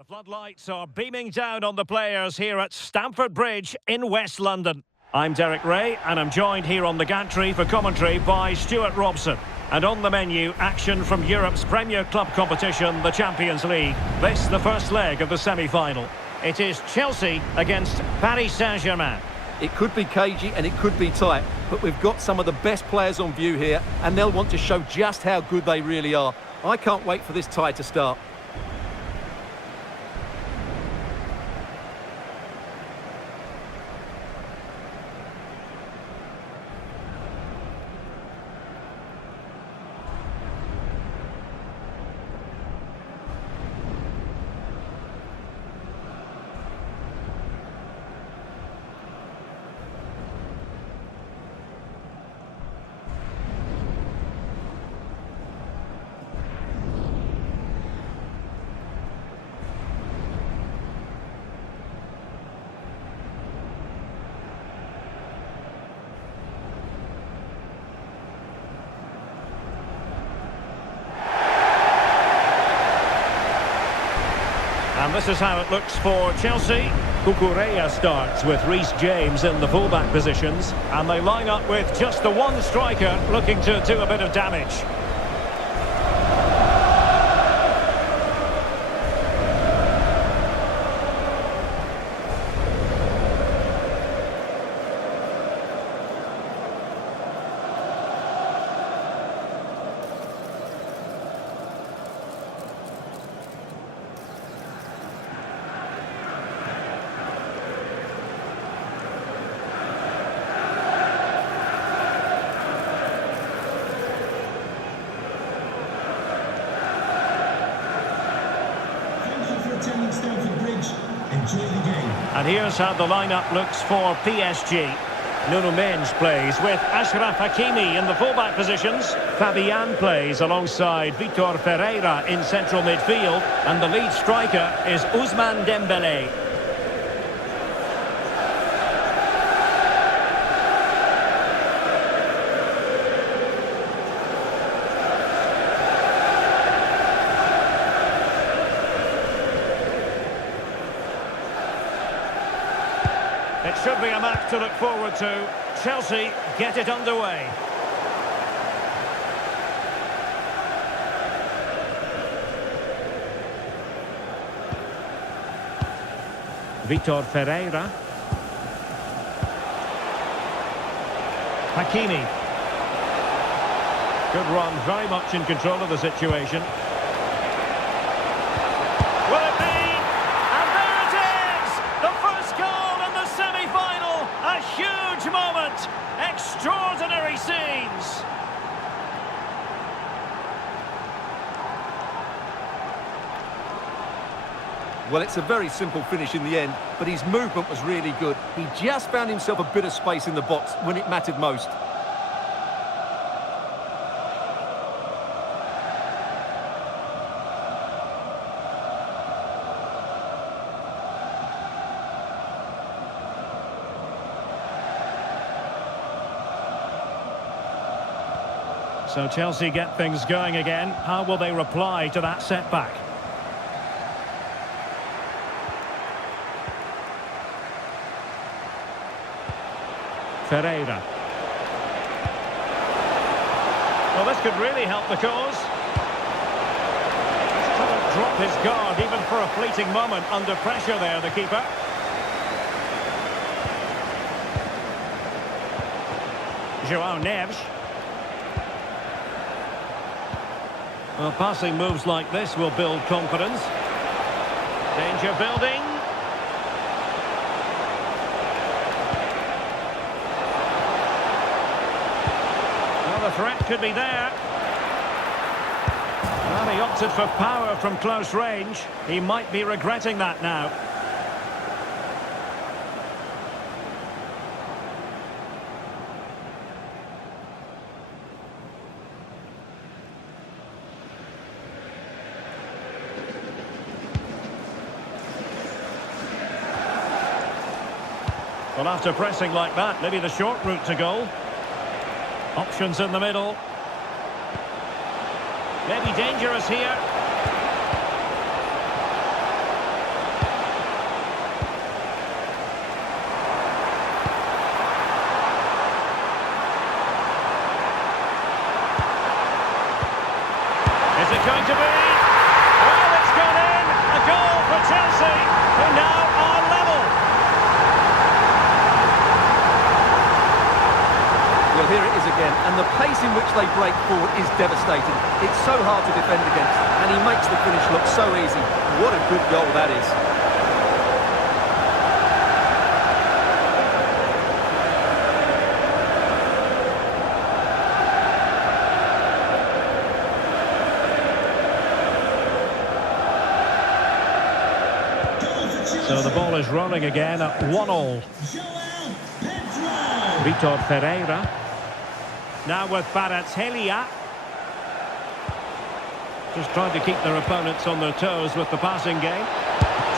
The floodlights are beaming down on the players here at Stamford Bridge in West London. I'm Derek Ray and I'm joined here on the gantry for commentary by Stuart Robson. And on the menu, action from Europe's Premier Club competition, the Champions League. This the first leg of the semi-final. It is Chelsea against Paris Saint-Germain. It could be cagey and it could be tight, but we've got some of the best players on view here and they'll want to show just how good they really are. I can't wait for this tie to start. And this is how it looks for Chelsea. Cucurella starts with Reece James in the fullback positions. And they line up with just the one striker looking to do a bit of damage. Stamford Bridge. Enjoy the game. And here's how the lineup looks for PSG. Nuno Mendes plays with Achraf Hakimi in the fullback positions. Fabian plays alongside Vitor Ferreira in central midfield. And the lead striker is Ousmane Dembele. It should be a match to look forward to. Chelsea get it underway. Vitor Ferreira. Hakimi. Good run, very much in control of the situation. Will it be? And there it is! The first goal in the semi-final! A huge moment! Extraordinary scenes! Well, it's a very simple finish in the end, but his movement was really good. He just found himself a bit of space in the box when it mattered most. So Chelsea get things going again. How will they reply to that setback? Ferreira. Well, this could really help the cause. Couldn't drop his guard even for a fleeting moment under pressure there, the keeper. Joao Neves. Well, passing moves like this will build confidence. Danger building. Well, the threat could be there. Well, he opted for power from close range. He might be regretting that now. Well, after pressing like that, maybe the short route to goal. Options in the middle. Maybe dangerous here. pace in which they break forward is devastating. It's so hard to defend against, and he makes the finish look so easy. What a good goal that is. So the ball is rolling again at 1-1. Joao, Pedro. Vitor Pereira. Now with Kvaratskhelia. Just trying to keep their opponents on their toes with the passing game.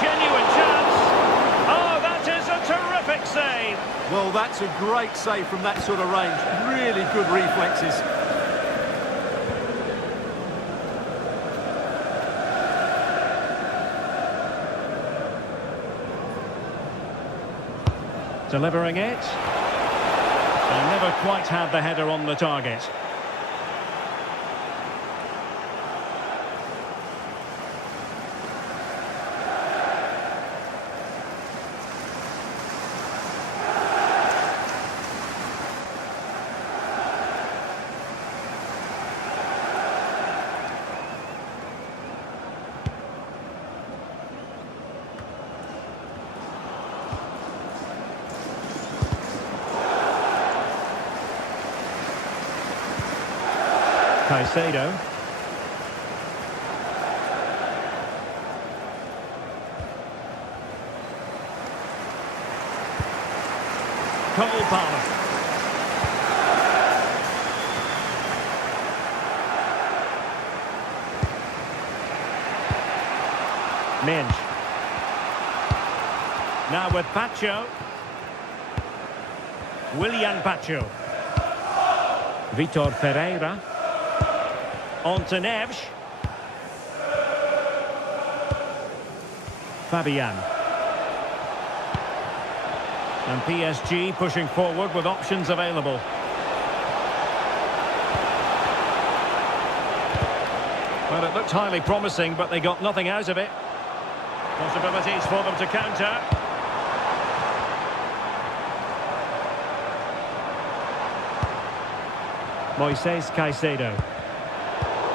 Genuine chance. Oh, that is a terrific save. Well, that's a great save from that sort of range. Really good reflexes. Delivering it. They never quite had the header on the target. Caicedo. Cole Palmer. Minge. Now with Pacho. Willian Pacho. Vitor Pereira. On to Neves. Fabian. And PSG pushing forward with options available. Well, it looked highly promising, but they got nothing out of it. Possibilities for them to counter. Moises Caicedo.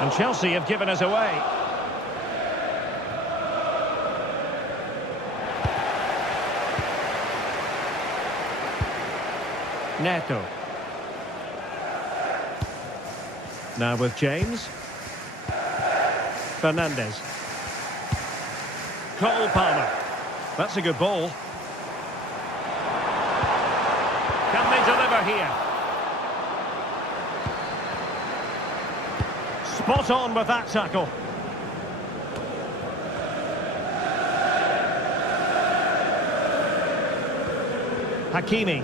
And Chelsea have given us away. Neto. Now with James. Fernandes. Cole Palmer. That's a good ball. Can they deliver here? Spot on with that tackle. Hakimi.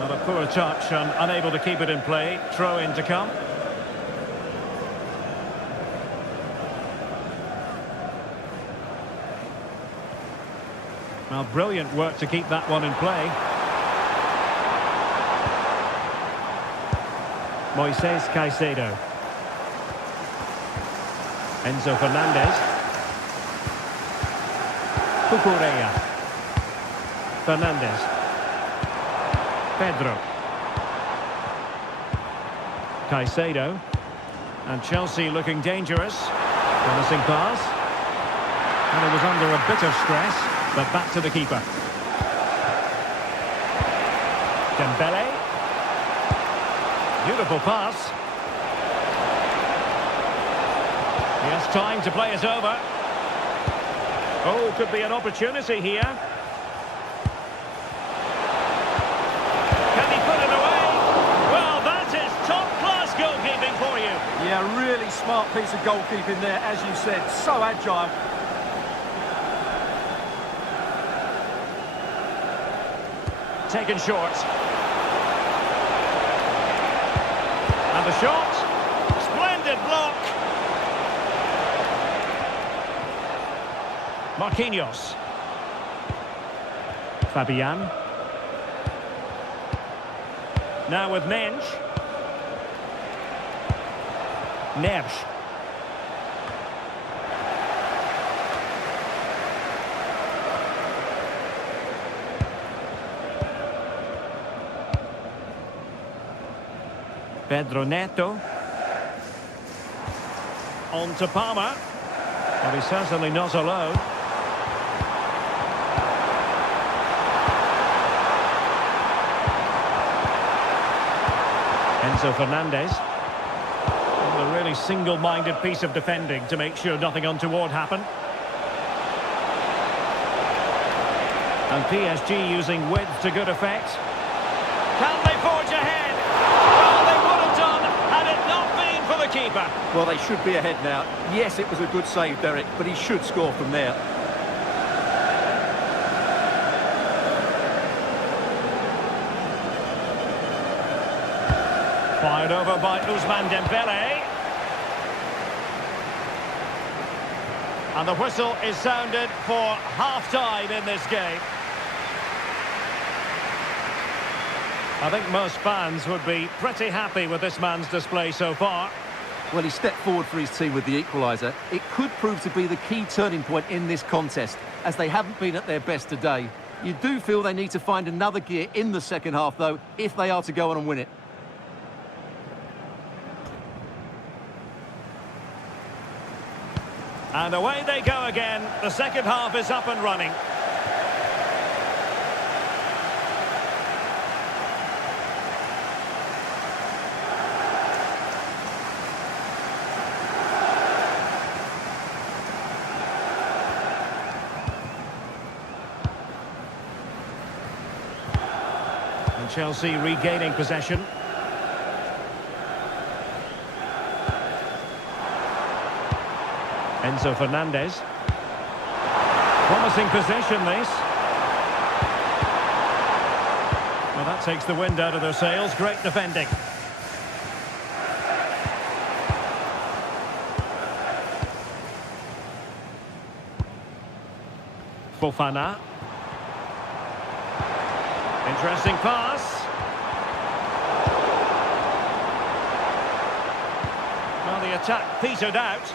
Not a poor touch and unable to keep it in play. Throw in to come. Well, brilliant work to keep that one in play. Moises Caicedo. Enzo Fernandez. Cucurella. Fernandez. Pedro. Caicedo. And Chelsea looking dangerous. Promising pass. And it was under a bit of stress, but back to the keeper. Dembele. Beautiful pass. He has time to play it over. Oh, could be an opportunity here. Can he put it away? Well, that is top-class goalkeeping for you. Yeah, really smart piece of goalkeeping there, as you said. So agile. Taken short. And the shot. Splendid block. Marquinhos. Fabian. Now with Mensch. Neves. Pedro Neto. On to Palmer. Well, he's certainly not alone. Enzo Fernandez. And a really single-minded piece of defending to make sure nothing untoward happened. And PSG using width to good effect. Can they forge ahead? Well, they would have done had it not been for the keeper. Well, they should be ahead now. Yes, it was a good save, Derek, but he should score from there. Fired over by Ousmane Dembele. And the whistle is sounded for half-time in this game. I think most fans would be pretty happy with this man's display so far. Well, he stepped forward for his team with the equaliser. It could prove to be the key turning point in this contest, as they haven't been at their best today. You do feel they need to find another gear in the second half, though, if they are to go on and win it. And away they go again. The second half is up and running. And Chelsea regaining possession. Enzo Fernandez. Promising possession, this. Well, that takes the wind out of their sails. Great defending. Fofana. Interesting pass. Well, the attack petered out.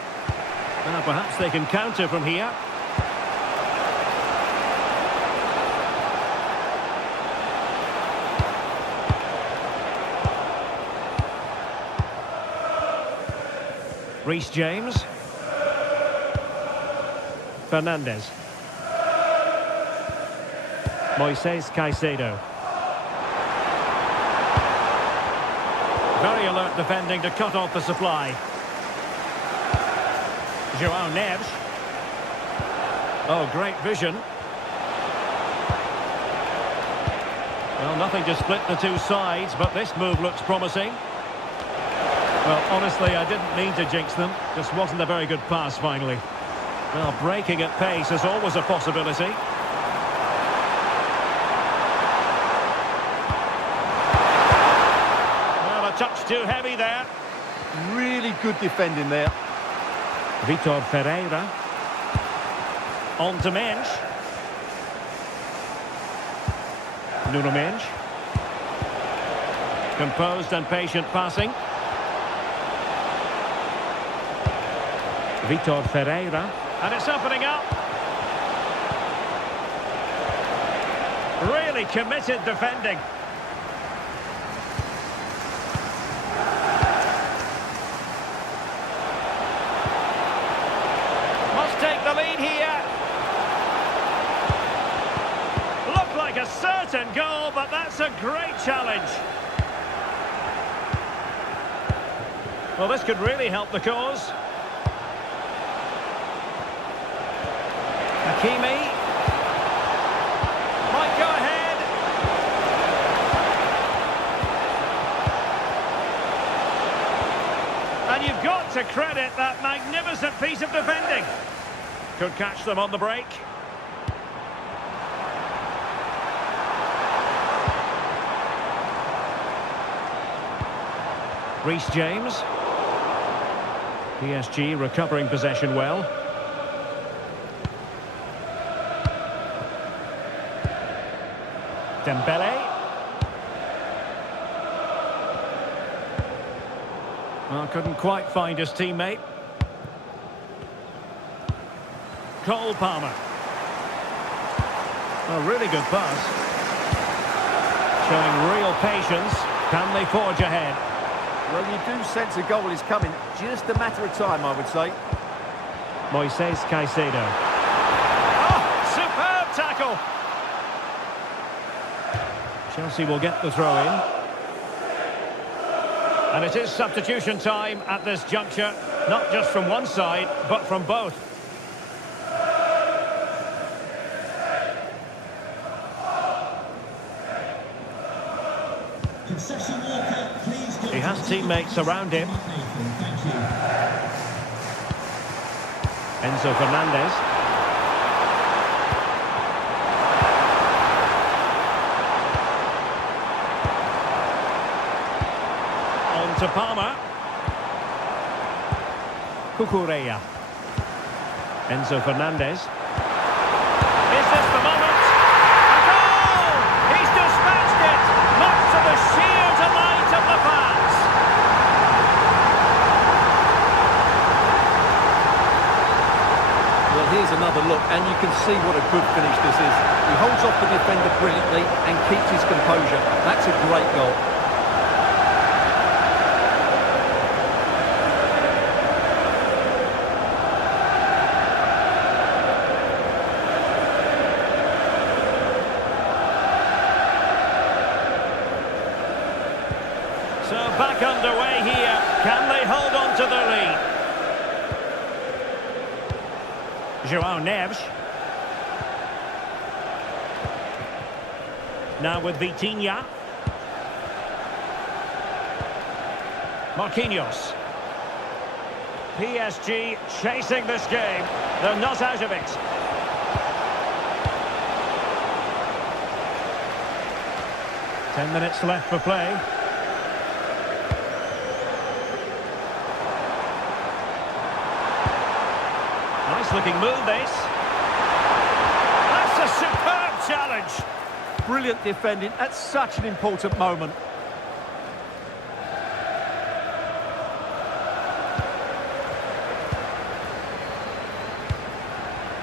Well, perhaps they can counter from here. Reece James. Fernandez. Moises Caicedo. Very alert defending to cut off the supply. Joao Neves. Oh, great vision. Well, nothing to split the two sides, but this move looks promising. Well, honestly, I didn't mean to jinx them. Just wasn't a very good pass, finally. Well, breaking at pace is always a possibility. Well, a touch too heavy there. Really good defending there. Vitor Ferreira. On to Mensch. Nuno Mensch. Composed and patient passing. Vitor Ferreira. And it's opening up. Really committed defending. Take the lead here. Looked like a certain goal, but that's a great challenge. Well, this could really help the cause. Hakimi. Might go ahead. And you've got to credit that magnificent piece of defending. Could catch them on the break. Reece James. PSG recovering possession well. Dembele. Well, couldn't quite find his teammate. Cole Palmer. A really good pass. Showing real patience. Can they forge ahead? Well, you do sense a goal is coming. Just a matter of time, I would say. Moises Caicedo. Oh, superb tackle! Chelsea will get the throw in. And it is substitution time at this juncture, not just from one side, but from both. Concession Walker, please go. He has teammates around him. Thank you. Enzo Fernandez. On to Palmer. Cucurella. Enzo Fernandez. Is this the moment? A goal! He's dispatched it! Much to the sheer delight of the fans. Well, here's another look, and you can see what a good finish this is. He holds off the defender brilliantly and keeps his composure. That's a great goal. So back underway here. Can they hold on to their lead? Joao Neves. Now with Vitinha. Marquinhos. PSG chasing this game. They're not out of it. Ten minutes left for play. Nice looking move, this. That's a superb challenge. Brilliant defending at such an important moment.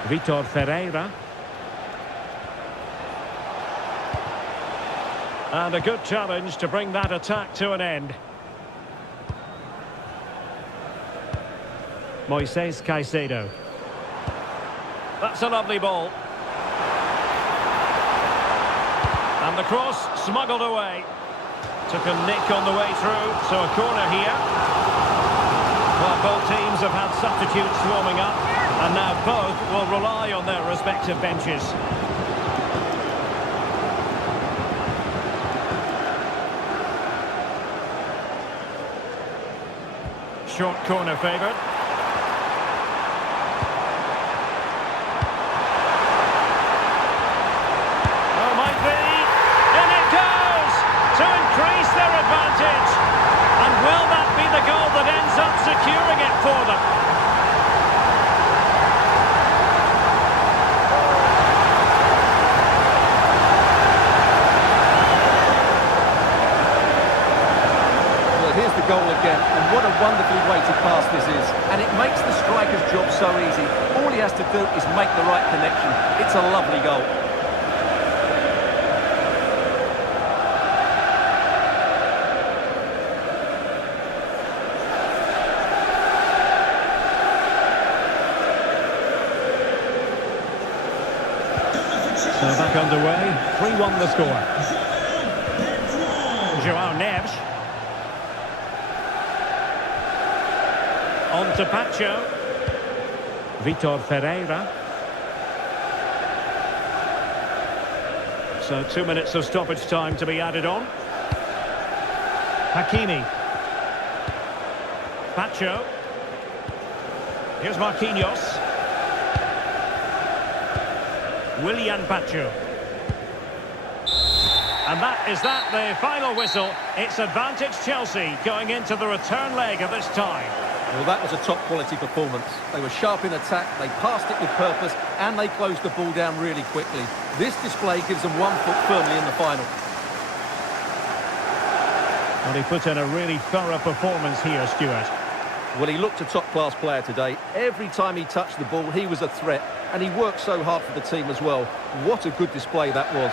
Vitor Ferreira. And a good challenge to bring that attack to an end. Moises Caicedo. That's a lovely ball. And the cross smuggled away. Took a nick on the way through, so a corner here. Well, both teams have had substitutes warming up, and now both will rely on their respective benches. Short corner favoured. Oh, might be. In it goes! To increase their advantage. And will that be the goal that ends up securing it for them? Well, here's the goal again, and what a wonderfully weighted pass this is. And it makes the striker's job so easy. All he has to do is make the right connection. It's a lovely goal. So back underway, 3-1 the score. Joao Neves. On to Pacho. Vitor Ferreira. So 2 minutes of stoppage time to be added on. Hakimi. Pacho. Here's Marquinhos. Willian Pacho. And that is the final whistle. It's advantage Chelsea going into the return leg of this tie. Well, that was a top-quality performance. They were sharp in attack, they passed it with purpose, and they closed the ball down really quickly. This display gives them 1 foot firmly in the final. Well, he put in a really thorough performance here, Stuart. Well, he looked a top-class player today. Every time he touched the ball, he was a threat, and he worked so hard for the team as well. What a good display that was.